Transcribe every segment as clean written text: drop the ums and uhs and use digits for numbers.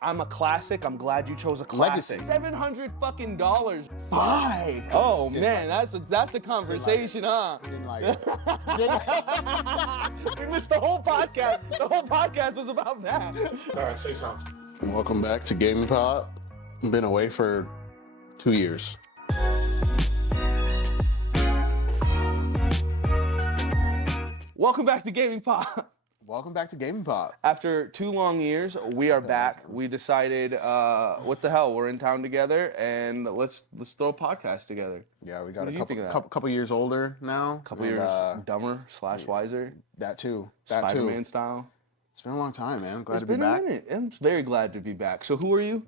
I'm a classic. I'm glad you chose a classic. Legacy. $700 fucking dollars. 5. Oh Didn't man, like that's a conversation, huh? Didn't like it. We missed the whole podcast. The whole podcast was about that. All right, say something. Welcome back to Gaming Pop. Been away for 2 years. Welcome back to Gaming Pop. Welcome back to Gaming Pop. After 2 long years, we are back. We decided, what the hell, we're in town together, and let's throw a podcast together. Yeah, we got What a did you think of that? couple years older now. Couple and, years dumber / wiser, That too. Spider-Man style. It's been a long time, man. Glad It's to be been back. a minute. I'm very glad to be back. So who are you?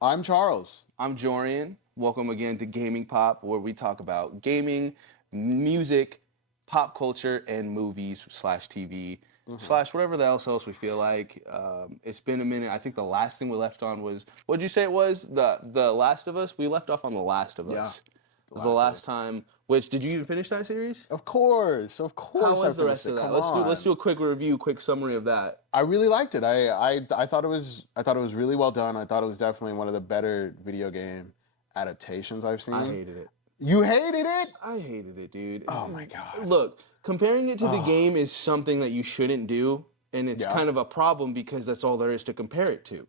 I'm Charles. I'm Jorian. Welcome again to Gaming Pop, where we talk about gaming, music, pop culture, and movies / TV / whatever else we feel like. It's been a minute. I think the last thing we left on was, what'd you say it was? The Last of Us? We left off on The Last of Us. Yeah. It was the last time. Which, did you even finish that series? Of course. How I was the rest finished of it. that? Come Let's on. do a quick review, quick summary of that. I really liked it. I thought it was really well done. I thought it was definitely one of the better video game adaptations I've seen. I hated it. You hated it? I hated it, dude. Oh my god. Look, comparing it to the game is something that you shouldn't do, and it's Yeah. kind of a problem because that's all there is to compare it to.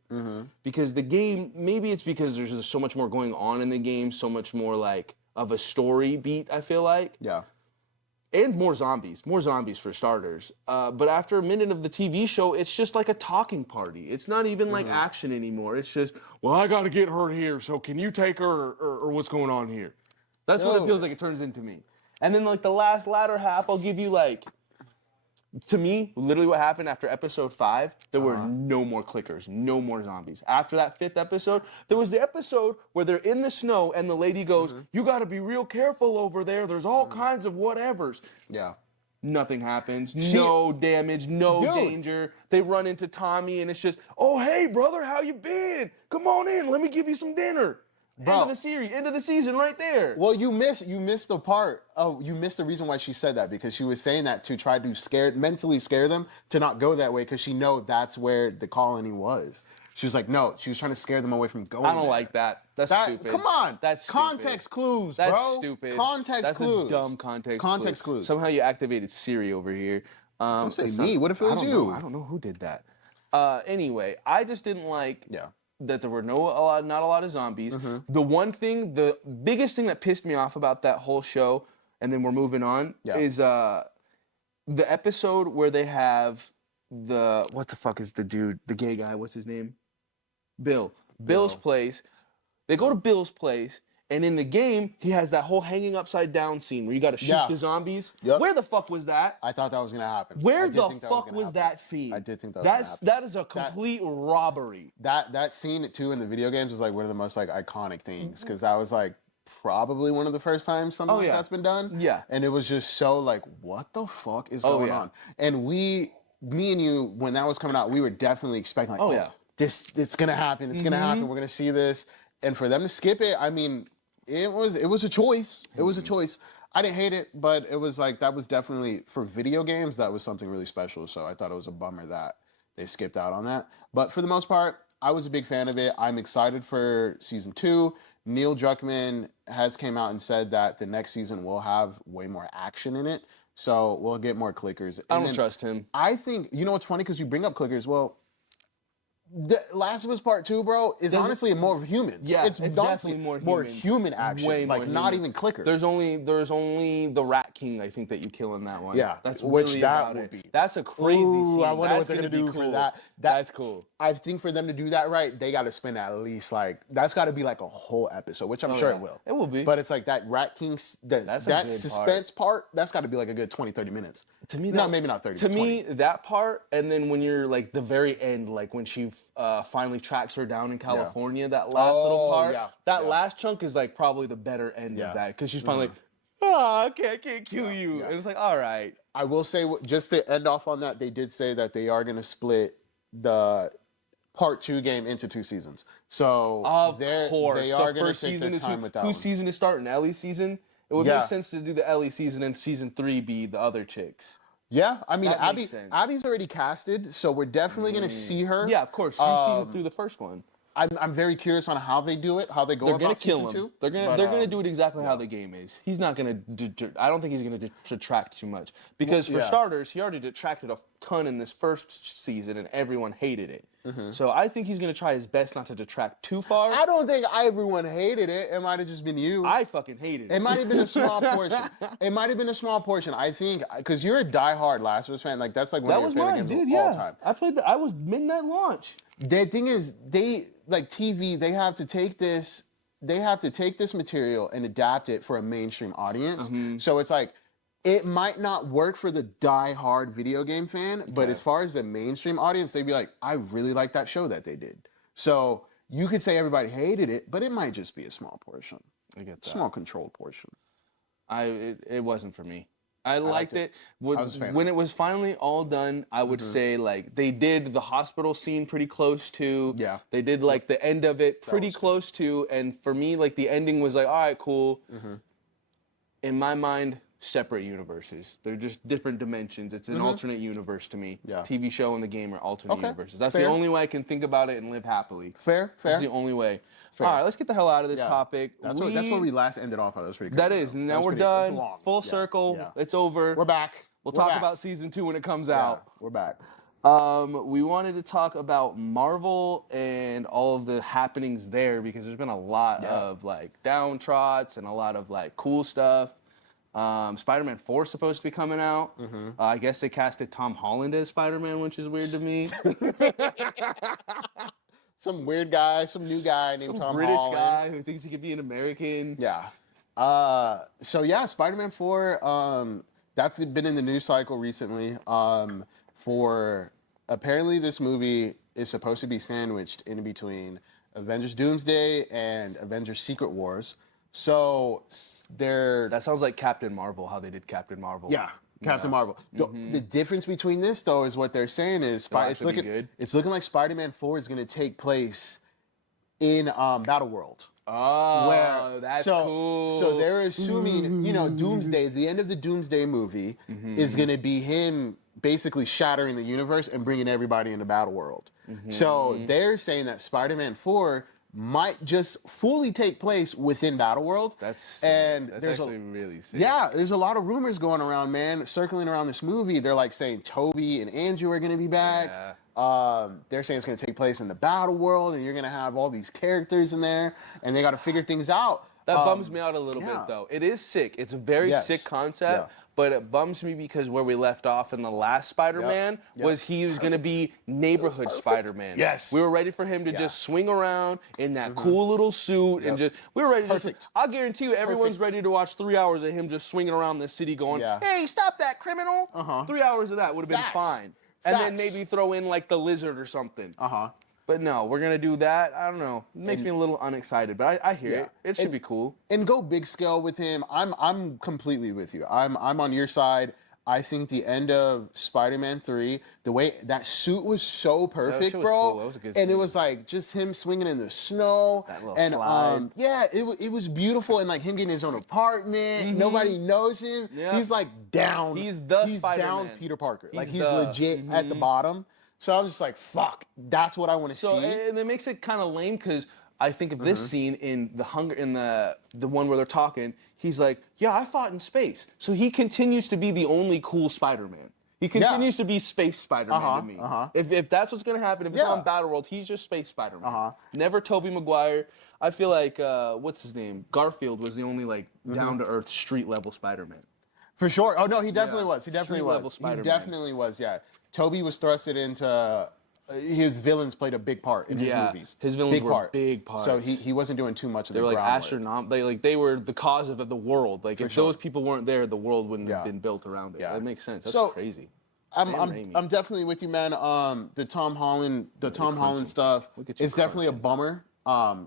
Because the game, maybe it's because there's just so much more going on in the game, so much more like of a story beat, I feel like. Yeah. And more zombies for starters. But after a minute of the TV show, it's just like a talking party. It's not even like action anymore. It's just, well, I gotta get her here, so can you take her or what's going on here? That's what it No. feels like it turns into me. And then like the latter half, I'll give you like, to me, literally what happened after episode 5, there were no more clickers, no more zombies. After that 5th episode, there was the episode where they're in the snow and the lady goes, you gotta be real careful over there. There's all kinds of whatevers. Yeah. Nothing happens, no damage, no Dude. danger. They run into Tommy and it's just, oh, hey, brother, how you been? Come on in, let me give you some dinner. Bro. End of the series, end of the season right there. Well, you missed the part. Oh, you missed the reason why she said that, because she was saying that to try to mentally scare them to not go that way, because she know that's where the colony was. She was like, no, she was trying to scare them away from going. I don't there. like that. That's stupid. Come on. That's stupid. context clues, bro. That's stupid. Context clues. That's a dumb context Context clues. Somehow you activated Siri over here. Don't say it's me. What if it was I don't you? know. I don't know who did that. Anyway, I just didn't like Yeah. that there were not a lot of zombies. The one thing, the biggest thing that pissed me off about that whole show, and then we're moving on, Yeah. is the episode where they have what the fuck is the dude, the gay guy, what's his name? Bill's place. They go to Bill's place, and in the game, he has that whole hanging upside down scene where you got to shoot Yeah. the zombies. Yep. Where the fuck was that? I thought that was gonna happen. Where I did the think fuck gonna was happen. that scene? I did think that was gonna happen. That is a complete robbery. That scene too in the video games was like one of the most like iconic things, because that was like probably one of the first times something like yeah. that's been done. Yeah. And it was just so like, what the fuck is Oh, going yeah. on? And me and you, when that was coming out, we were definitely expecting like, Yeah. it's gonna happen. It's gonna happen. We're gonna see this. And for them to skip it, I mean, it was a choice. It was a choice. I didn't hate it, but it was like, that was definitely, for video games, that was something really special. So I thought it was a bummer that they skipped out on that. But for the most part, I was a big fan of it. I'm excited for season 2. Neil Druckmann has came out and said that the next season will have way more action in it. So we'll get more clickers. I And don't then trust him. I think, you know what's funny, because you bring up clickers. Well, the Last of Us Part 2, bro, is honestly more of humans. Yeah, it's it's honestly definitely more humans. human action. Way like more not human. even clickers. There's only the Rat King, I think, that you kill in that one. Yeah, that's which really that about would it. be. That's a crazy Ooh, scene. I wonder That's what they're gonna gonna be do for cool. that. That's cool. I think for them to do that right, they got to spend at least like, that's got to be like a whole episode, which I'm sure yeah. it will. It will be. But it's like that Rat King, That's a that good suspense part, that's got to be like a good 20, 30 minutes. To me, no, maybe not 30. To but 20. me, that part, and then when you're like the very end, like when she finally tracks her down in California, that last little part, yeah, that yeah. last chunk is like probably the better end Yeah. of that, because she's finally like, I can't kill you. yeah. And it's like, all right. I will say, just to end off on that, they did say that they are going to split the Part 2 game into 2 seasons. So Of they course. are So going to first take season their is time with that whose one. season is starting? Ellie's season? It would Yeah. make sense to do the Ellie season and season 3 be the other chicks. Yeah, I mean, That makes sense. Abby's already casted, so we're definitely gonna see her. Yeah, of course. You've seen it through the first one. I'm very curious on how they do it, how they go They're about gonna kill season him. 2. They're gonna do it exactly how the game is. He's not gonna. I don't think he's gonna detract too much because for starters, he already detracted a ton in this first season, and everyone hated it. So I think he's gonna try his best not to detract too far. I don't think everyone hated it. It might have just been you. I fucking hated it. It might have been a small portion. It might have been a small portion. I think because you're a diehard Last of Us fan, like that's like one That of was your favorite mine, games dude. of all Yeah, time. I played. I was midnight launch. The thing is, they like TV. They have to take this. They have to take this material and adapt it for a mainstream audience. So it's like it might not work for the diehard video game fan, but as far as the mainstream audience, they'd be like, I really like that show that they did. So you could say everybody hated it, but it might just be a small portion, I get that. small controlled portion. It wasn't for me. I liked it. was a fan When it was finally all done, I would say like they did the hospital scene pretty close to. Yeah. They did like the end of it pretty close to, and for me, like the ending was like, all right, cool. In my mind, separate universes. They're just different dimensions. It's an alternate universe to me. Yeah. TV show and the game are alternate universes. That's the Fair. only way I can think about it and live happily. Fair. That's the only way. All right, let's get the hell out of this topic. That's where we last ended off. That was pretty good. That is. Now we're done. Full circle. Yeah. It's over. We're back. We'll talk about season 2 when it comes out. We're back. We wanted to talk about Marvel and all of the happenings there because there's been a lot of like downtrots and a lot of like cool stuff. Spider-Man 4 is supposed to be coming out. I guess they casted Tom Holland as Spider-Man, which is weird to me. Some weird guy, some new guy named Tom British Holland. guy who thinks he could be an American. Yeah. So yeah, Spider-Man 4, that's been in the news cycle recently. For apparently this movie is supposed to be sandwiched in between Avengers Doomsday and Avengers Secret Wars. So That sounds like Captain Marvel, how they did Captain Marvel. yeah, Captain Marvel. The difference between this though is what they're saying is it's looking like Spider-Man 4 is going to take place in Battle World. Oh, that's cool. So they're assuming, Doomsday, the end of the Doomsday movie is going to be him basically shattering the universe and bringing everybody into Battle World. So they're saying that Spider-Man 4 might just fully take place within Battle World. That's sick. And that's there's actually really sick. Yeah, there's a lot of rumors going around, man, circling around this movie. They're like saying Toby and Andrew are going to be back. They're saying it's going to take place in the Battle World, and you're going to have all these characters in there, and they got to figure things out. That bums me out a little bit, though. It is sick. It's a very sick concept, but it bums me because where we left off in the last Spider-Man was he was going to be neighborhood Spider-Man. Yes. We were ready for him to just swing around in that cool little suit and just, we were ready to I'll guarantee you everyone's ready to watch 3 hours of him just swinging around the city going, hey, stop that criminal. 3 hours of that would have been fine. And then maybe throw in like the lizard or something. But no, we're gonna do that. I don't know. It makes me a little unexcited, but I hear it. It should be cool. And go big scale with him. I'm completely with you. I'm on your side. I think the end of Spider-Man 3, the way that suit was so perfect, bro. Cool. That was a good and suit. it was like just him swinging in the snow. That little and slide. it was beautiful, and like him getting his own apartment. Nobody knows him. He's like down. He's down Spider-Man. Peter Parker. He's He's legit at the bottom. So I was just like, fuck, that's what I want to see. And it makes it kind of lame because I think of this scene in the one where they're talking, he's like, yeah, I fought in space. So he continues to be the only cool Spider-Man. He continues to be space Spider-Man to me. If that's what's going to happen, if it's on Battle World, he's just space Spider-Man. Never Tobey Maguire. I feel like, what's his name? Garfield was the only like down-to-earth street level Spider-Man. For sure. Oh, no, he definitely was. He definitely Street-level was. He Spider-Man. definitely was, yeah. Toby was thrusted into... his villains played a big part in his movies. His villains were big parts. So he wasn't doing too much of the They were like groundwork. astronaut. They were the cause of the world. Like if those people weren't there, the world wouldn't have been built around it. Yeah. That makes sense. That's So, crazy. I'm definitely with you, man. The Tom Holland stuff is definitely a bummer.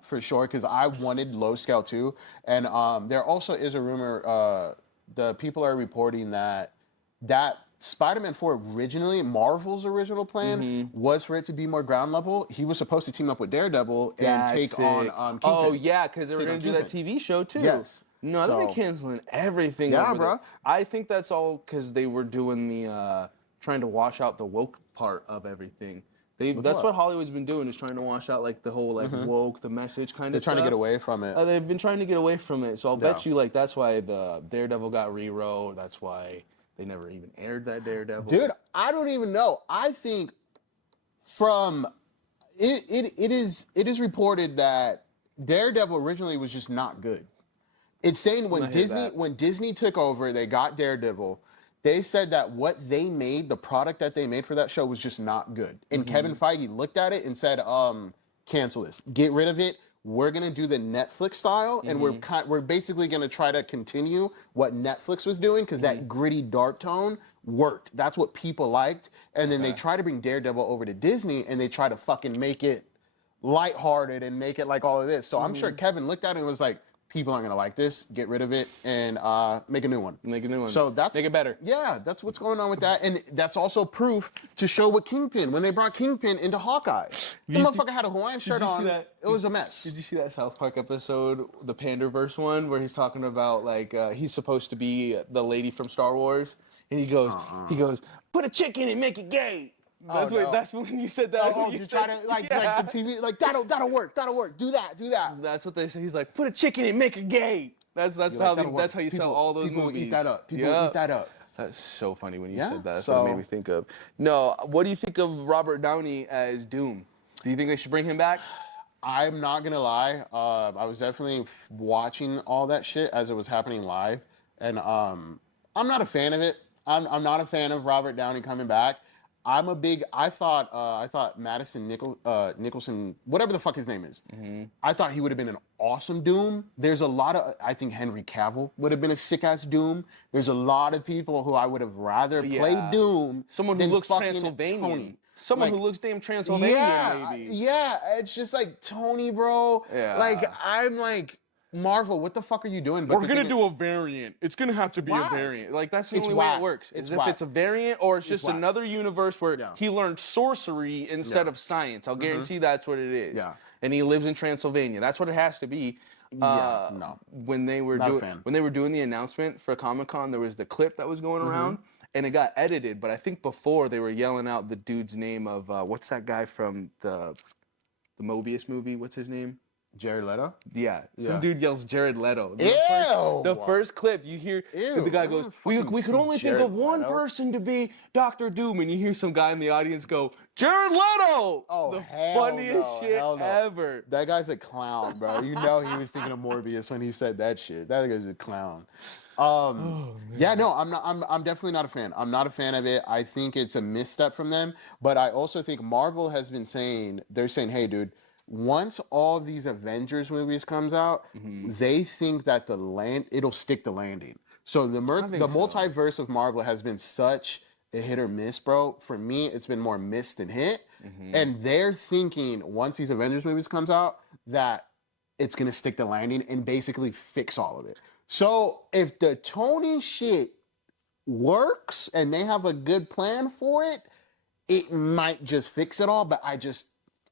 For sure, because I wanted low scale too. And there also is a rumor. The people are reporting that Spider-Man 4 originally, Marvel's original plan was for it to be more ground level. He was supposed to team up with Daredevil and take on Kingpin. Oh yeah, because they were going to do that TV show too. Yes. No, they've been canceling everything. Yeah, over bro. there. I think that's all because they were doing the trying to wash out the woke part of everything. That's what Hollywood's been doing, is trying to wash out like the whole like woke, the message kind They're of stuff. trying to get away from it. They've been trying to get away from it. So I'll bet you like that's why the Daredevil got rewrote. That's why they never even aired that Daredevil. Dude, I don't even know. I think from it is reported that Daredevil originally was just not good. It's saying when Disney took over, they got Daredevil. They said that what they made, the product that they made for that show, was just not good. And Kevin Feige looked at it and said, cancel this. Get rid of it. We're going to do the Netflix style, and we're basically going to try to continue what Netflix was doing, because that gritty, dark tone worked. That's what people liked. And then they try to bring Daredevil over to Disney, and they try to fucking make it lighthearted and make it like all of this. So I'm sure Kevin looked at it and was like, people aren't going to like this. Get rid of it and make a new one. Make a new one. So that's... Make it better. Yeah, that's what's going on with that. And that's also proof to show with Kingpin. When they brought Kingpin into Hawkeye, the motherfucker had a Hawaiian shirt on. It was a mess. Did you see that South Park episode, the Panderverse one, where he's talking about like he's supposed to be the lady from Star Wars, and he goes, put a chick in and make it gay. That's when you said that. Oh, you try to like some TV, like that'll work. Do that. That's what they say. He's like, put a chick in and make it gay. That's how you sell all those movies. movies. Eat that up. People eat that up. That's so funny when you said that. That's what it made me think of. No, what do you think of Robert Downey as Doom? Do you think they should bring him back? I'm not gonna lie. I was definitely watching all that shit as it was happening live, and I'm not a fan of it. I'm not a fan of Robert Downey coming back. I thought Madison Nicholson, whatever the fuck his name is, I thought he would have been an awesome Doom. There's a lot of, I think Henry Cavill would have been a sick ass Doom. There's a lot of people who I would have rather played Doom. Someone who looks Transylvanian. Tony. Someone who looks damn Transylvanian, maybe. Yeah, it's just like Tony, bro. Yeah. Like, I'm like, Marvel, what the fuck are you doing? But we're gonna do a variant. It's gonna have to be a variant. Like that's the only way it works. If it's a variant or it's just another universe where he learned sorcery instead of science. I'll guarantee that's what it is. Yeah. And he lives in Transylvania. That's what it has to be. No. When they were doing the announcement for Comic-Con, there was the clip that was going around, and it got edited. But I think before they were yelling out the dude's name of what's that guy from the Mobius movie? What's his name? Jared Leto? Yeah. Some dude yells Jared Leto. Ew! The first clip, you hear the guy goes, we could only think of one person to be Dr. Doom, and you hear some guy in the audience go, Jared Leto! Oh, the hell funniest shit ever. That guy's a clown, bro. You know he was thinking of Morbius when he said that shit. That guy's a clown. Yeah, no, I'm definitely not a fan. I'm not a fan of it. I think it's a misstep from them, but I also think Marvel has been saying, they're saying, hey, dude, once all these Avengers movies comes out, they think that it'll stick the landing. So the multiverse of Marvel has been such a hit or miss, bro. For me, it's been more miss than hit. And they're thinking once these Avengers movies comes out that it's gonna stick the landing and basically fix all of it. So if the Tony shit works and they have a good plan for it, it might just fix it all. But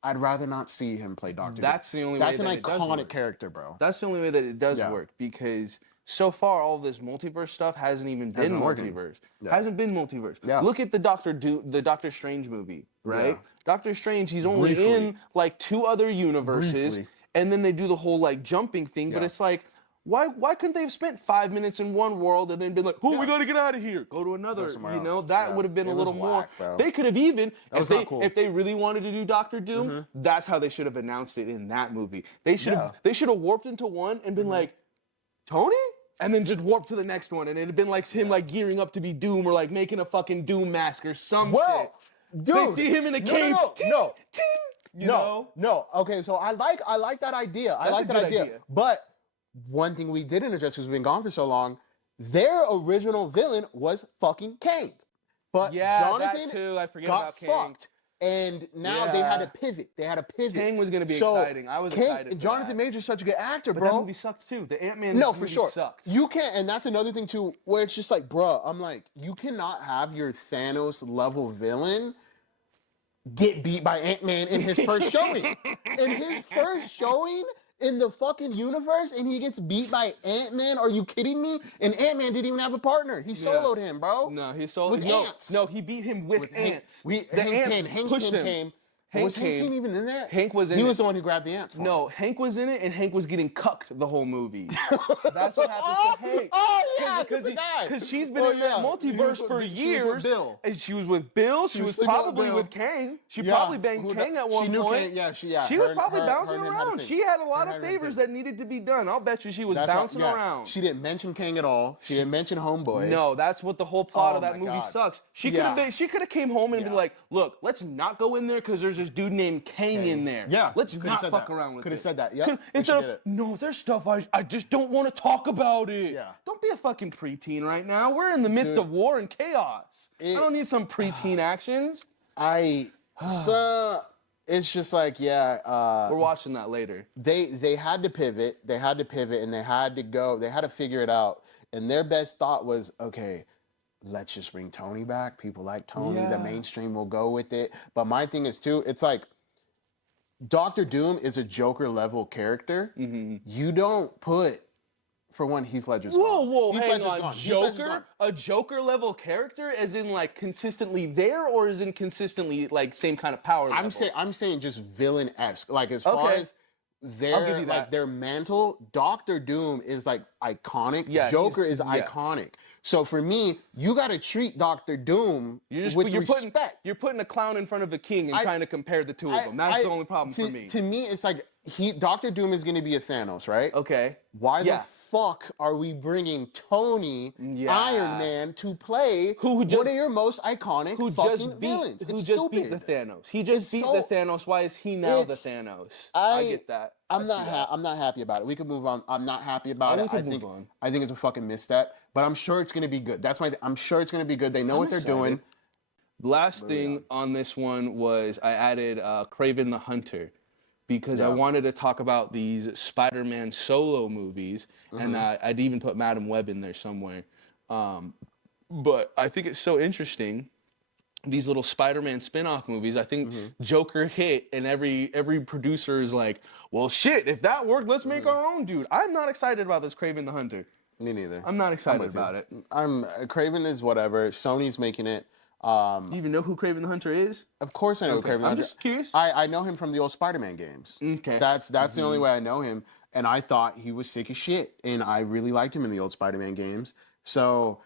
I'd rather not see him play Doctor Doom. That's the only way that That's an iconic character, bro. That's the only way that it does work, because so far all this multiverse stuff hasn't even been multiverse. Hasn't been multiverse. Look at the Doctor Strange movie, right? Doctor Strange, he's only in like 2 other universes, and then they do the whole like jumping thing, but it's like, why couldn't they have spent 5 minutes in one world and then been like, we gotta get out of here, go to another, you know? That would have been a little more. Bro. They could have even, if they really wanted to do Doctor Doom, that's how they should have announced it in that movie. They should have warped into one and been like, Tony? And then just warped to the next one, and it'd have been like him like gearing up to be Doom or like making a fucking Doom mask or some shit. Dude, they see him in a cave. No. Okay, so I like that idea. I like that idea. But one thing we didn't address because we've been gone for so long, their original villain was fucking Kang. But Jonathan that too. I forget got about Kang. fucked. And now they had to pivot. Kang was going to be exciting. I was excited for Jonathan Major's such a good actor, but bro. That movie sucked too. The Ant-Man movie sucked. You can't, and that's another thing too, where it's just like, bruh, I'm like, you cannot have your Thanos level villain get beat by Ant-Man in his first showing. In his first showing, in the fucking universe, and he gets beat by Ant-Man. Are you kidding me? And Ant-Man didn't even have a partner. He soloed him, bro. No, he soloed with ants. No, he beat him with ants. Hank pushed him. came. Hank was Hank even in that? Hank was in He it. was the one who grabbed the ants. No, Hank was in it, and Hank was getting cucked the whole movie. That's what happened to Hank. Oh yeah, because she's been in that multiverse for years. She was with Bill. And she was with Bill. She was probably with Kang. She probably banged Kang at one point. Kang, she was probably bouncing around. She had a lot of favors that needed to be done. I'll bet you she was bouncing around. She didn't mention Kang at all. She didn't mention Homeboy. No, that's what the whole plot of that movie sucks. She could have came home and been like, look, let's not go in there because there's this dude named Kang in there. Yeah. Let's not fuck around with it. Could have said that, yeah. Instead of, no, there's stuff I just don't want to talk about it. Yeah. Don't be a fucking preteen right now. We're in the midst of war and chaos. I don't need some preteen actions. It's just like, we're watching that later. They had to pivot. They had to pivot, and they had to figure it out. And their best thought was, okay, let's just bring Tony back. People like Tony. The mainstream will go with it. But my thing is, too, it's like, Doctor Doom is a Joker level character. Mm-hmm. You don't put, for one, Heath Ledger's gone. Whoa, hang on. Joker? A Joker level character, as in like consistently there, or as in consistently like same kind of power level? I'm saying just villain-esque. Like as far as their mantle, Doctor Doom is like iconic. Yeah, Joker is iconic. So for me, you got to treat Doctor Doom with respect. You're putting a clown in front of a king and trying to compare the two of them. That's the only problem for me. To me, it's like Doctor Doom is going to be a Thanos, right? Okay. Why the fuck are we bringing Tony, Iron Man, to play one of your most iconic fucking villains? Who just beat the Thanos? He just beat the Thanos. Why is he now the Thanos? I get that. I'm not happy about it. We can move on. I'm not happy about it. I think it's a fucking misstep. But I'm sure it's going to be good. That's why I'm sure it's going to be good. They know what they're doing. Last thing on this one was I added Kraven the Hunter because I wanted to talk about these Spider-Man solo movies, and I'd even put Madam Web in there somewhere. But I think it's so interesting. These little Spider-Man spin-off movies, I think Joker hit, and every producer is like, well, shit, if that worked, let's make our own, dude. I'm not excited about this Kraven the Hunter. Me neither. I'm not excited about it. Kraven is whatever. Sony's making it. You even know who Kraven the Hunter is? Of course I know who Kraven the Hunter is. I'm just curious. I know him from the old Spider-Man games. Okay. That's the only way I know him. And I thought he was sick as shit. And I really liked him in the old Spider-Man games. So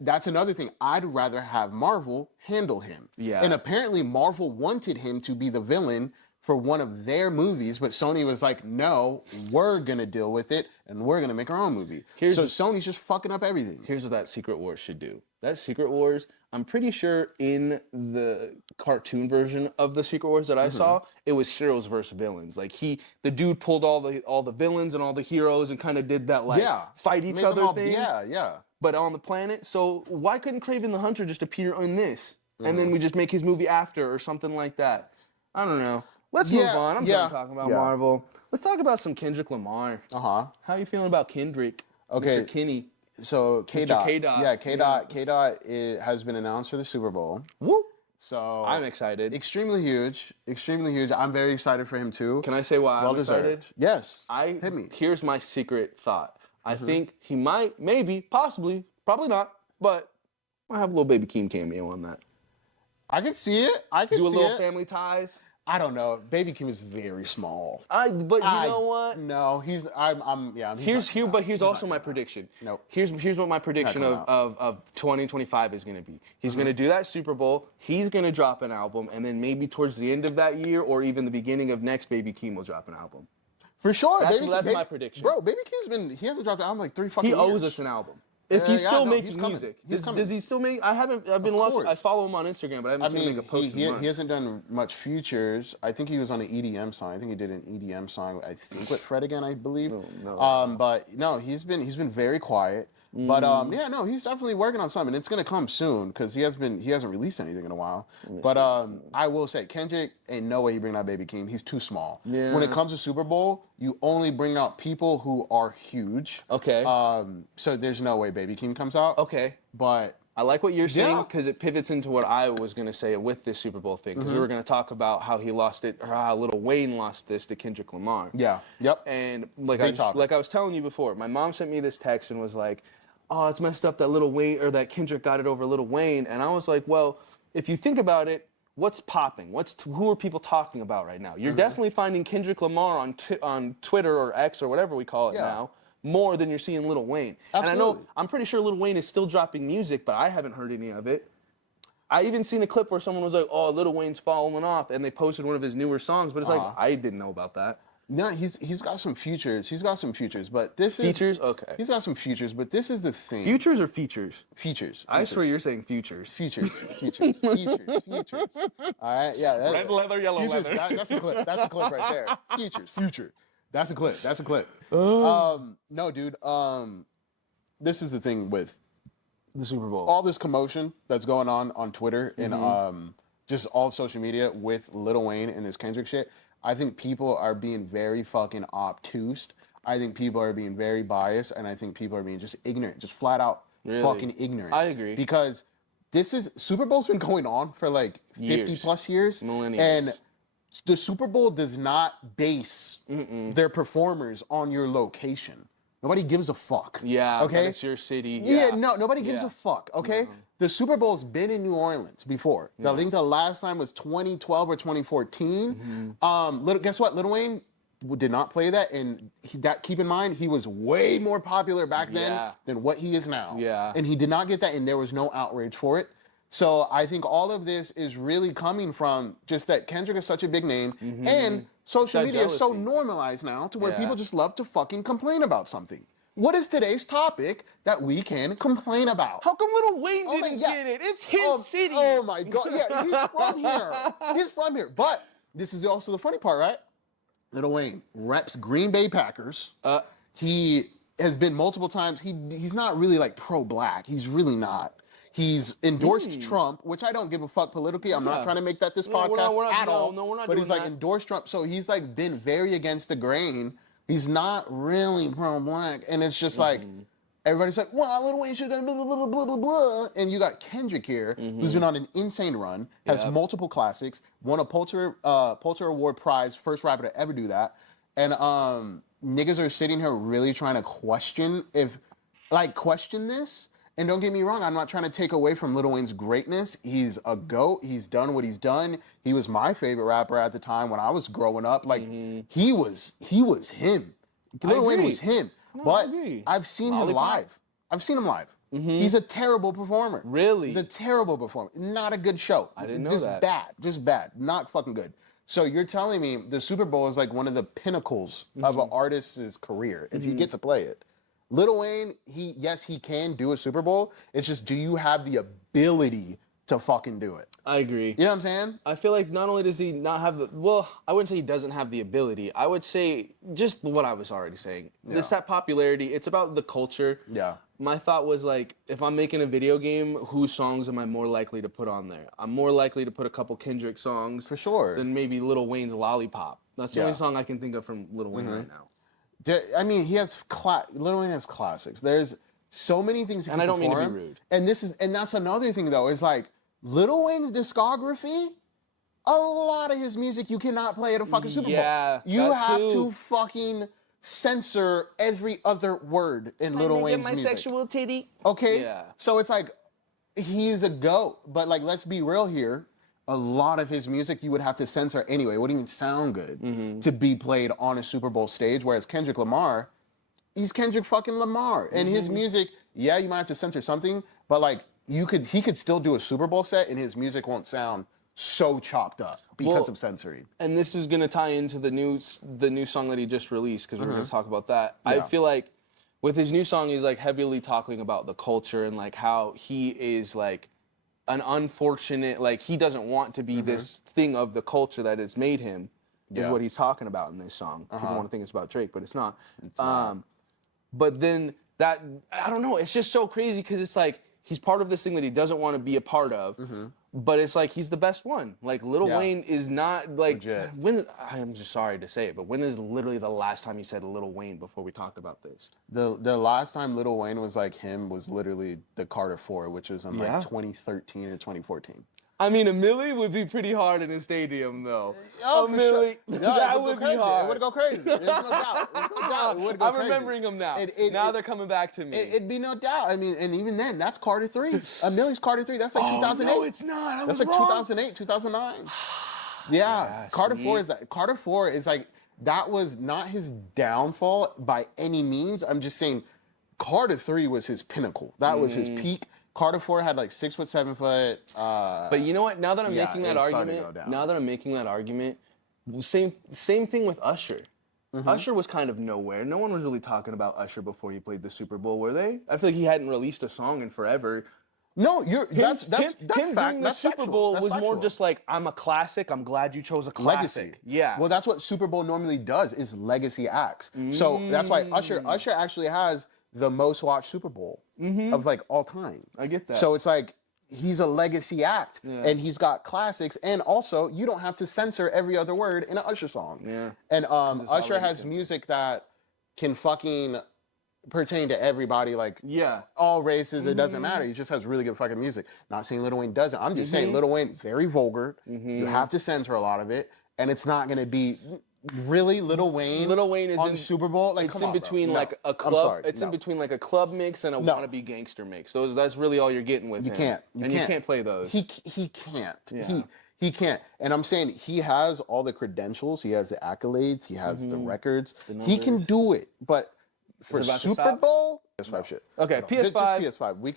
that's another thing. I'd rather have Marvel handle him. Yeah. And apparently Marvel wanted him to be the villain for one of their movies, but Sony was like, no, we're going to deal with it, and we're going to make our own movie. Sony's just fucking up everything. Here's what that Secret Wars should do. That Secret Wars, I'm pretty sure in the cartoon version of the Secret Wars that I saw, it was heroes versus villains. Like the dude pulled all the villains and all the heroes and kind of did that fight each other thing. Yeah. But on the planet. So why couldn't Kraven the Hunter just appear in this? And then we just make his movie after or something like that. I don't know. Let's move on. I'm done talking about Marvel. Let's talk about some Kendrick Lamar. How are you feeling about Kendrick? Okay. Mr. Kenny. So K-Dot. K-Dot. K-Dot has been announced for the Super Bowl. Whoop. So I'm excited. Extremely huge. I'm very excited for him too. Can I say why I'm excited? Yes. Hit me. Here's my secret thought. I think he might, maybe, possibly, probably not, but I'll have a little Baby Keem cameo on that. I can see it. Do a little Family Ties. I don't know. Baby Keem is very small. But you know what? No, he's Here's also my prediction. Nope. Here's what my prediction of 2025 is going to be. He's going to do that Super Bowl. He's going to drop an album, and then maybe towards the end of that year or even the beginning of next, Baby Keem will drop an album. For sure. That's my prediction. Bro, Baby Keem's he hasn't dropped an album like 3 fucking years. He owes us an album. If he's still making music. Does he still make? I've been lucky. I follow him on Instagram, but I haven't seen him make a post in months. He hasn't done much features. I think he was on an EDM song. I think he did an EDM song, I think with Fred again, I believe. No. But no, he's been very quiet. But he's definitely working on something. It's gonna come soon because he hasn't released anything in a while. But I will say, Kendrick ain't no way he bring out Baby Keem. He's too small. Yeah. When it comes to Super Bowl, you only bring out people who are huge. Okay. So there's no way Baby Keem comes out. Okay. But I like what you're saying Yeah. because it pivots into what I was gonna say with this Super Bowl thing. Because we were gonna talk about how he lost it, or how Lil Wayne lost this to Kendrick Lamar. Yeah. Yep. And like Big topic. I was telling you before, my mom sent me this text and was like, "Oh, it's messed up that Lil Wayne or that Kendrick got it over Lil Wayne." And I was like, "Well, if you think about it, what's popping? Who are people talking about right now? You're definitely finding Kendrick Lamar on Twitter or X or whatever we call it now more than you're seeing Lil Wayne." And I know I'm pretty sure Lil Wayne is still dropping music, but I haven't heard any of it. I even seen a clip where someone was like, "Oh, Lil Wayne's falling off," and they posted one of his newer songs, but it's like I didn't know about that. No, he's got some futures. He's got some futures, but this is Features? Okay. He's got some futures, but this is the thing. Futures or features? Features. I swear you're saying futures. Features. Futures. All right. Yeah. Red leather, yellow futures, leather. That's a clip. That's a clip right there. Futures. Future. That's a clip. That's a clip. No, dude. This is the thing with The Super Bowl. all this commotion that's going on Twitter and just all social media with Lil Wayne and this Kendrick shit. I think people are being very fucking obtuse. I think people are being very biased, and I think people are being just ignorant, just flat out fucking ignorant. I agree. Because Super Bowl's been going on for like 50 plus years. Millennials. And the Super Bowl does not base their performers on your location. Nobody gives a fuck. Yeah, okay. it's your city. Yeah, no, nobody gives a fuck, okay? The Super Bowl's been in New Orleans before. I think the last time was 2012 or 2014. Guess what? Lil Wayne did not play that, and keep in mind, he was way more popular back then than what he is now. Yeah. And he did not get that, and there was no outrage for it. So I think all of this is really coming from just that Kendrick is such a big name, and social media is so normalized now to where people just love to fucking complain about something. What is today's topic that we can complain about? How come Lil Wayne didn't get it? It's his city. Oh my God. Yeah, he's from here. He's from here. But this is also the funny part, right? Lil Wayne reps Green Bay Packers. He has been multiple times. He's not really like pro-black. He's really not. He's endorsed Trump, which I don't give a fuck politically. I'm not trying to make that this podcast at all. No, we're not but doing he's like that. endorsed Trump. So he's like been very against the grain. He's not really pro-black. And it's just like, everybody's like, well, Lil Wayne should have done blah, blah, blah, blah, blah, blah. And you got Kendrick here, who's been on an insane run, has multiple classics, won a Pulitzer Award Prize, first rapper to ever do that. And niggas are sitting here really trying to question this. And don't get me wrong, I'm not trying to take away from Lil Wayne's greatness. He's a GOAT. He's done what he's done. He was my favorite rapper at the time when I was growing up. Like, he was him. Lil Wayne was him. No, but I agree. I've seen him live. I've seen him live. He's a terrible performer. Really? He's a terrible performer. Not a good show. I didn't know just that. Bad. Just bad. Not fucking good. So you're telling me the Super Bowl is like one of the pinnacles of an artist's career if you get to play it. Lil Wayne, he can do a Super Bowl. It's just, do you have the ability to fucking do it? I agree. You know what I'm saying? I feel like not only does he not have the, well, I wouldn't say he doesn't have the ability. I would say just what I was already saying. It's that popularity. It's about the culture. Yeah. My thought was like, if I'm making a video game, whose songs am I more likely to put on there? I'm more likely to put a couple Kendrick songs. For sure. Than maybe Lil Wayne's Lollipop. That's the only song I can think of from Lil Wayne right now. I mean, Lil Wayne has classics. There's so many things he can perform. And I don't mean to be rude. And that's another thing though, is like Lil Wayne's discography, a lot of his music you cannot play at a fucking Super Bowl. Yeah, You have to fucking censor every other word in Lil Wayne's music. sexual titty. Okay? Yeah. So it's like, he's a GOAT, but like, let's be real here. A lot of his music you would have to censor anyway. It wouldn't even sound good to be played on a Super Bowl stage. Whereas Kendrick Lamar, he's Kendrick fucking Lamar. And his music, yeah, you might have to censor something, but like he could still do a Super Bowl set and his music won't sound so chopped up because of censoring. And this is gonna tie into the new song that he just released, because we're gonna talk about that. I feel like with his new song, he's like heavily talking about the culture and like how he is like an unfortunate, like he doesn't want to be this thing of the culture that has made him, is what he's talking about in this song. People want to think it's about Drake, but it's not. But then that, I don't know, it's just so crazy because it's like he's part of this thing that he doesn't want to be a part of. But it's like he's the best one. Like Lil Wayne is not like Legit. when. I'm just sorry to say it, but when is literally the last time you said Lil Wayne before we talked about this? The last time Lil Wayne was like him was literally the Carter 4, which was in like 2013 or 2014. I mean, a milli would be pretty hard in a stadium, though. Oh, a for milli, sure. that would be hard. It would go crazy. There's no doubt. There's no doubt. It would go I'm crazy. remembering them now. Now they're coming back to me. It'd be no doubt. I mean, and even then, that's Carter 3. A milli's Carter 3. That's like 2008. No, it's not. That's like 2008, 2009. Yeah, Carter 4 is that. Carter 4 is like, that was not his downfall by any means. I'm just saying Carter 3 was his pinnacle. That was his peak. Carter 4 had like 6 foot, 7 foot. But you know what? Now that I'm making that argument, same thing with Usher. Usher was kind of nowhere. No one was really talking about Usher before he played the Super Bowl, were they? I feel like he hadn't released a song in forever. No, that's him fact. doing the That's Super factual. Bowl That's was more factual. just like, I'm a classic. I'm glad you chose a classic. Legacy. Yeah. Well, that's what Super Bowl normally does, is legacy acts. So that's why Usher actually has the most watched Super Bowl of like all time. I get that. So it's like he's a legacy act, and he's got classics, and also you don't have to censor every other word in an Usher song. Yeah. And Usher already has censored. music that can fucking pertain to everybody, like all races. It doesn't matter. He just has really good fucking music. Not saying Lil Wayne doesn't. I'm just saying Lil Wayne very vulgar. You have to censor a lot of it, and it's not gonna be. Really, Lil Wayne is on in the Super Bowl? Like, it's come in on, bro. between No. like a I'm club. sorry. It's in No. between like a club mix and a No. wannabe gangster mix. That's really all you're getting with You him. can't. You can't play those. He can't. Yeah. He can't. And I'm saying he has all the credentials. He has the accolades. He has the records. He can do it. But for about to Super stop? Bowl, PS5 shit. Okay, No. PS5. Just PS5. We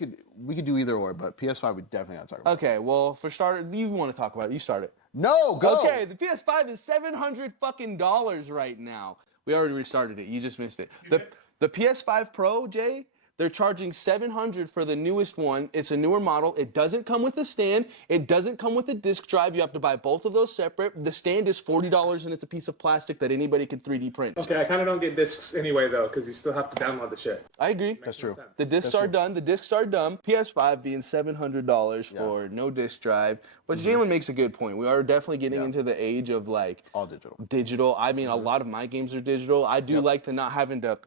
could do either or, but PS5 we definitely gotta talk about. Okay, well, for starter, you want to talk about it? You start it. No, go. Okay, the PS5 is $700 fucking right now. We already restarted it. You just missed it. The PS5 Pro, Jay, they're charging $700 for the newest one. It's a newer model. It doesn't come with a stand. It doesn't come with a disc drive. You have to buy both of those separate. The stand is $40 and it's a piece of plastic that anybody can 3D print. Okay, I kind of don't get discs anyway, though, because you still have to download the shit. I agree. That's true. The discs are done. The discs are done. PS5 being $700 for no disc drive. But Jalen makes a good point. We are definitely getting into the age of like All digital. Digital. I mean, a lot of my games are digital. I do like the not having to,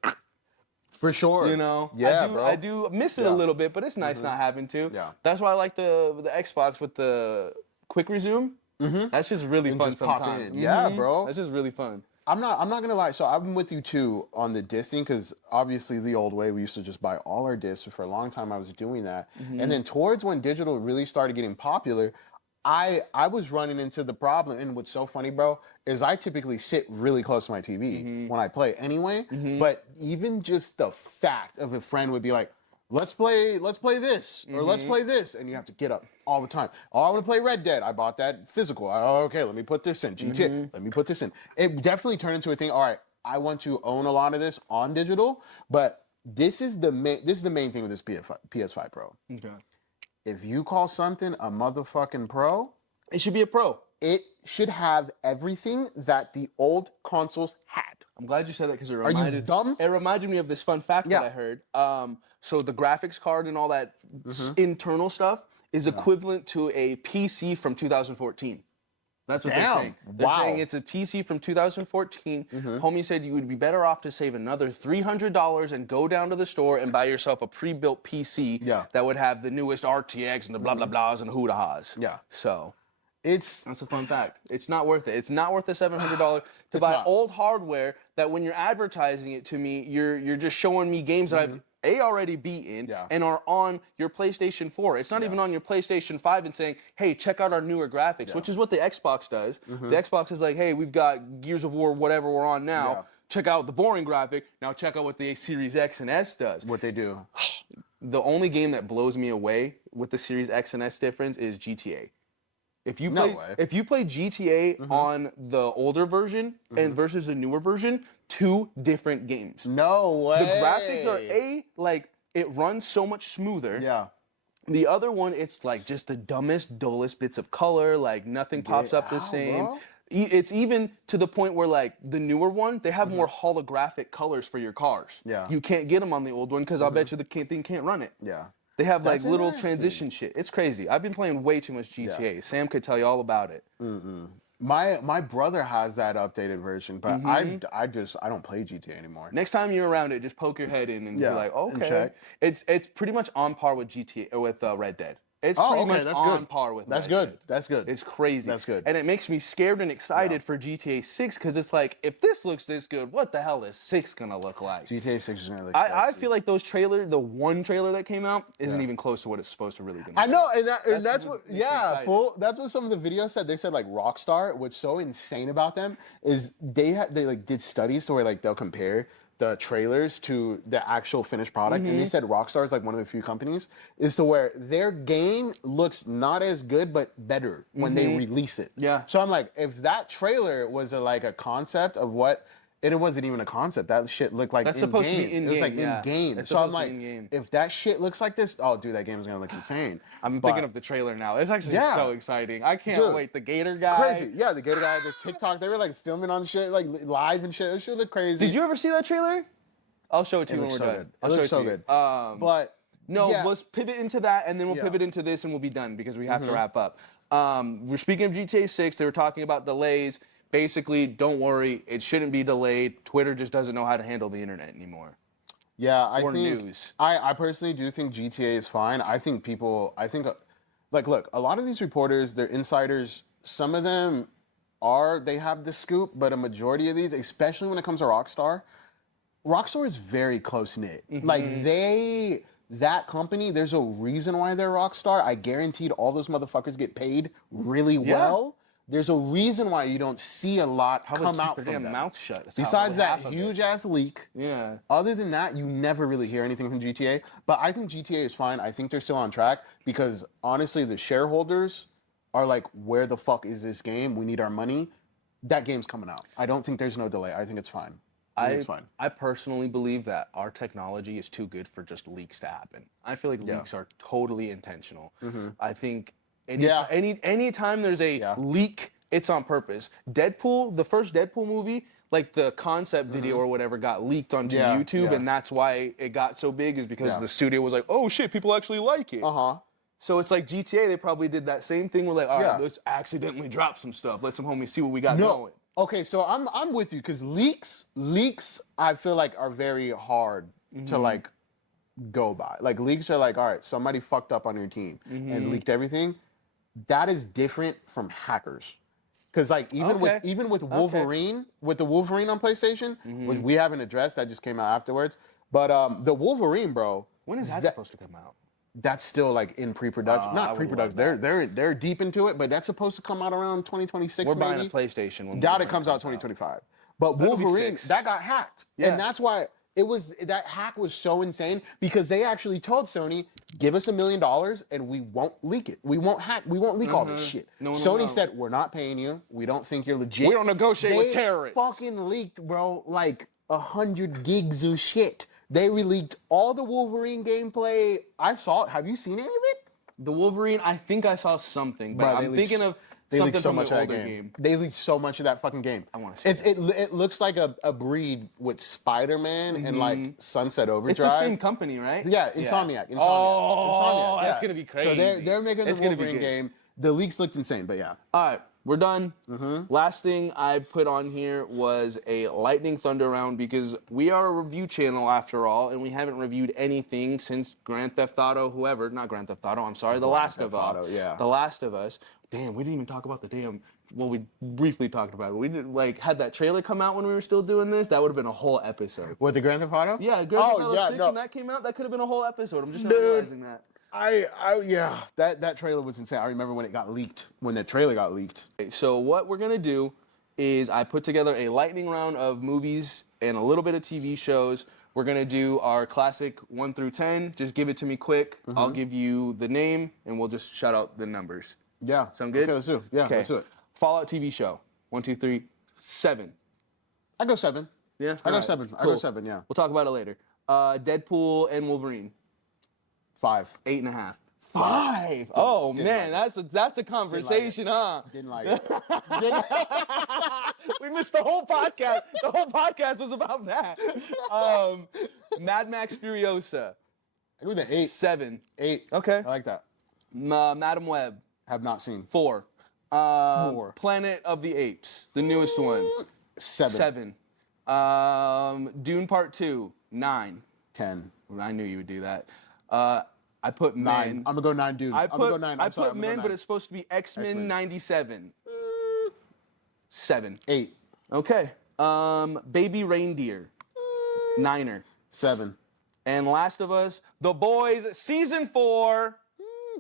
For sure. you know. Yeah, bro. I do miss it a little bit, but it's nice not having to. Yeah. That's why I like the Xbox with the quick resume. That's just really And fun just pop sometimes. in. Yeah, bro. That's just really fun. I'm not gonna lie. So I'm with you too on the discing, because obviously the old way we used to just buy all our discs. For a long time I was doing that, and then towards when digital really started getting popular, I was running into the problem. And what's so funny, bro, is I typically sit really close to my TV when I play anyway. But even just the fact of a friend would be like, let's play this, or let's play this, and you have to get up all the time. Oh, I want to play Red Dead. I bought that physical. Oh, okay, let me put this in. GTA, let me put this in. It definitely turned into a thing. All right, I want to own a lot of this on digital, but this is the main thing with this PS5 Pro. Okay. If you call something a motherfucking pro, It should be a pro. it should have everything that the old consoles had. I'm glad you said that because it you reminded dumb? It reminded me of this fun fact that Yeah. I heard. So the graphics card and all that internal stuff is equivalent to a PC from 2014. That's what they're Damn. saying. They're Wow. saying it's a PC from 2014. Homie said you would be better off to save another $300 and go down to the store and buy yourself a pre-built PC that would have the newest RTX and the blah blah blahs and hoo-da-has. Yeah. So It's that's a fun fact. It's not worth it. It's not worth the $700 to buy not. old hardware that when you're advertising it to me, you're just showing me games that I've already beaten and are on your PlayStation 4. It's not even on your PlayStation 5 and saying, hey, check out our newer graphics, which is what the Xbox does. The Xbox is like, hey, we've got Gears of War, whatever we're on now. Yeah. Check out the boring graphic. Now check out what the Series X and S does. what they do. The only game that blows me away with the Series X and S difference is GTA. If you No play, way. if you play GTA on the older version and versus the newer version, two different games. No way. The graphics are like it runs so much smoother. Yeah. The other one, it's like just the dumbest, dullest bits of color. Like nothing pops up the out, same. bro. It's even to the point where like the newer one, they have more holographic colors for your cars. Yeah. You can't get them on the old one because I'll bet you the thing can't run it. Yeah. They have like That's little interesting. transition shit. It's crazy. I've been playing way too much GTA. Sam could tell you all about it. My brother has that updated version, but Mm-hmm. I don't play GTA anymore. Next time you're around it, just poke your head in and Yeah, be like, and okay. check. It's pretty much on par with GTA or with Red Dead. It's Oh, pretty okay, much that's on good. par with That's Red good. Dead. That's good. It's crazy. That's good. And it makes me scared and excited for GTA 6 because it's like, if this looks this good, what the hell is 6 gonna look like? GTA 6 is gonna look I sexy. feel like those trailers, the one trailer that came out, isn't Yeah. even close to what it's supposed to really be. I know, and that's what what, makes me yeah, excited. fool. That's what some of the videos said. They said like Rockstar. What's so insane about them is they like did studies to where like they'll compare the trailers to the actual finished product, and Mm-hmm. they said Rockstar is like one of the few companies is to where their game looks not as good but better when they release it. Mm-hmm. Yeah. So I'm like, if that trailer was like a concept of what. It wasn't even a concept. That shit looked like That's in supposed to be game. It was like in-game, yeah. in game. It's So I'm supposed to like, be in-game. if that shit looks like this, oh dude, that game is gonna look insane. I'm But- thinking of the trailer now. It's actually Yeah. so exciting. I can't Dude. wait. The Gator guy. Crazy. Yeah, the good guy, the TikTok, they were like filming on shit, like live and shit. That shit look crazy. Did you ever see that trailer? I'll show it to It you when we're looks so done. good. I'll It show looks it so to you. good. But No, yeah. let's pivot into that, and then we'll Yeah. pivot into this, and we'll be done because we have to wrap up. We're speaking of GTA 6. They were talking about delays. Basically, don't worry, it shouldn't be delayed. Twitter just doesn't know how to handle the internet anymore. yeah, I or think news. I personally do think GTA is fine. I think like look, a lot of these reporters, they're insiders. Some of them they have the scoop, but a majority of these, especially when it comes to Rockstar is very close knit. Like that company, there's a reason why they're Rockstar. I guaranteed all those motherfuckers get paid really well. There's a reason why you don't see a lot come out their from damn them. mouth shut. That's Besides probably that half of it. huge ass leak. Yeah. Other than that, you never really hear anything from GTA. But I think GTA is fine. I think they're still on track because honestly, the shareholders are like, where the fuck is this game? We need our money. That game's coming out. I don't think there's no delay. I think it's fine. I think it's fine. I personally believe that our technology is too good for just leaks to happen. I feel like leaks are totally intentional. I think any time there's a leak, it's on purpose. Deadpool, the first Deadpool movie, like the concept video or whatever got leaked onto YouTube, and that's why it got so big is because the studio was like, oh shit, people actually like it. So it's like GTA, they probably did that same thing. We're like, all right, let's accidentally drop some stuff. Let some homies see what we got going. Okay, so I'm with you because leaks I feel like are very hard to like go by. Like leaks are like, all right, somebody fucked up on your team and leaked everything. That is different from hackers. Because like even with Wolverine, with the Wolverine on PlayStation, which we haven't addressed, that just came out afterwards. But the Wolverine, bro. When is that supposed to come out? That's still like in pre-production. I Not would pre-production. love They're deep into it, but that's supposed to come out around 2026. We're maybe. buying a PlayStation when Doubt it Wolverine comes out 2025. But That'll be Wolverine, six. that got hacked. Yeah. And that's why that hack was so insane because they actually told Sony, give us $1 million and we won't leak it. We won't leak all this shit. No. Sony said, we're not paying you. We don't think you're legit. We don't negotiate with terrorists. Fucking leaked, bro, like 100 gigs of shit. They released all the Wolverine gameplay. I saw it. Have you seen any of it? The Wolverine, I think I saw something, but Bro, they I'm leaked- thinking of They something leaked so from much an of that older game. They leaked so much of that fucking game. I wanna see it looks like a breed with Spider-Man and like Sunset Overdrive. It's the same company, right? Yeah, Insomniac. Oh, Insomniac, that's yeah. gonna be So crazy. they're making the It's gonna be Wolverine good. game. The leaks looked insane, but yeah. All right, we're done. Last thing I put on here was a lightning thunder round because we are a review channel after all, and we haven't reviewed anything since Grand Theft Auto, not Grand Theft Auto, I'm sorry, The Last of Us. Auto, yeah. The Last of Us. Damn, we didn't even talk about well, we briefly talked about it. We didn't, had that trailer come out when we were still doing this, that would have been a whole episode. What, the Grand Theft Auto? Yeah, Grand Theft Auto 6, when that came out, that could have been a whole episode. I'm just not realizing that. That trailer was insane. I remember when it got leaked, when that trailer got leaked. Okay, so what we're gonna do is I put together a lightning round of movies and a little bit of TV shows. We're gonna do our classic 1 through 10. Just give it to me quick. I'll give you the name and we'll just shout out the numbers. Yeah. Sound good? Okay, let's do it. Yeah, let's do it. Fallout TV show. 1, 2, 3, 7. I go 7. Yeah. I go Alright, 7. I cool. go 7, yeah. We'll talk about it later. Deadpool and Wolverine. 5. 8.5. 5. Oh man, that's a conversation, huh? Didn't like it. We missed the whole podcast. The whole podcast was about that. Mad Max Furiosa. I go with an 8. 7. 8. Okay. I like that. Madam Web, Have not seen. 4. 4. Planet of the Apes, the newest one, 7. 7. Dune Part 2, 9. 10. I knew you would do that. I put 9. Men. I'm gonna go 9, dude. I'm gonna go 9. I put Men, but it's supposed to be X-Men X-Men. 97. 7. 8. Okay. Baby Reindeer, 9er. 7. And Last of Us, The Boys, Season 4.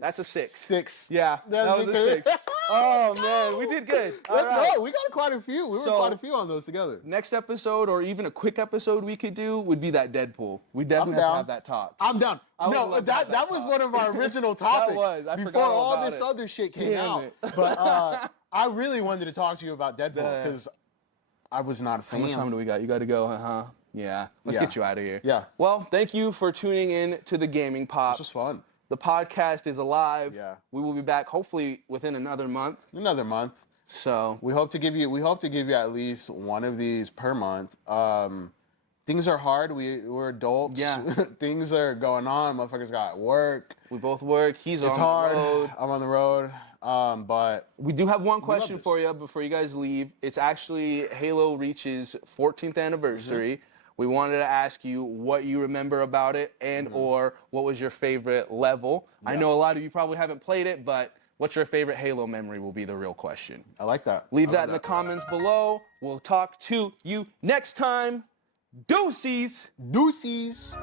That's a 6. 6. Yeah, That's that was me a too. 6. Oh, man, we did good. All Let's right. go. We got quite a few. We were So- quite a few on those together. Next episode, or even a quick episode we could do, would be that Deadpool. We definitely have to down. have that talk. I'm down. I would No, love to have that that was talk. one of our original topics. was. I before forgot all all about this it. other shit came Damn out. it. But I really wanted to talk to you about Deadpool Yeah. because I was not a fan. How much time do we got? You got to go, huh? Yeah. Let's Yeah. get you out of here. Yeah. Well, thank you for tuning in to the Gaming Pop. This was fun. The podcast is alive. Yeah. We will be back hopefully within another month. Another month. So We hope to give you at least one of these per month. Things are hard. We're adults. Yeah. Things are going on. Motherfuckers got work. we both work. He's It's on hard. the road. I'm on the road. But We do have one question this. for you before you guys leave. It's actually Halo reaches 14th anniversary. We wanted to ask you what you remember about it and or what was your favorite level. I know a lot of you probably haven't played it, but what's your favorite Halo memory will be the real question. I like that. Leave I that like in the comments below. We'll talk to you next time. Deuces. Deuces.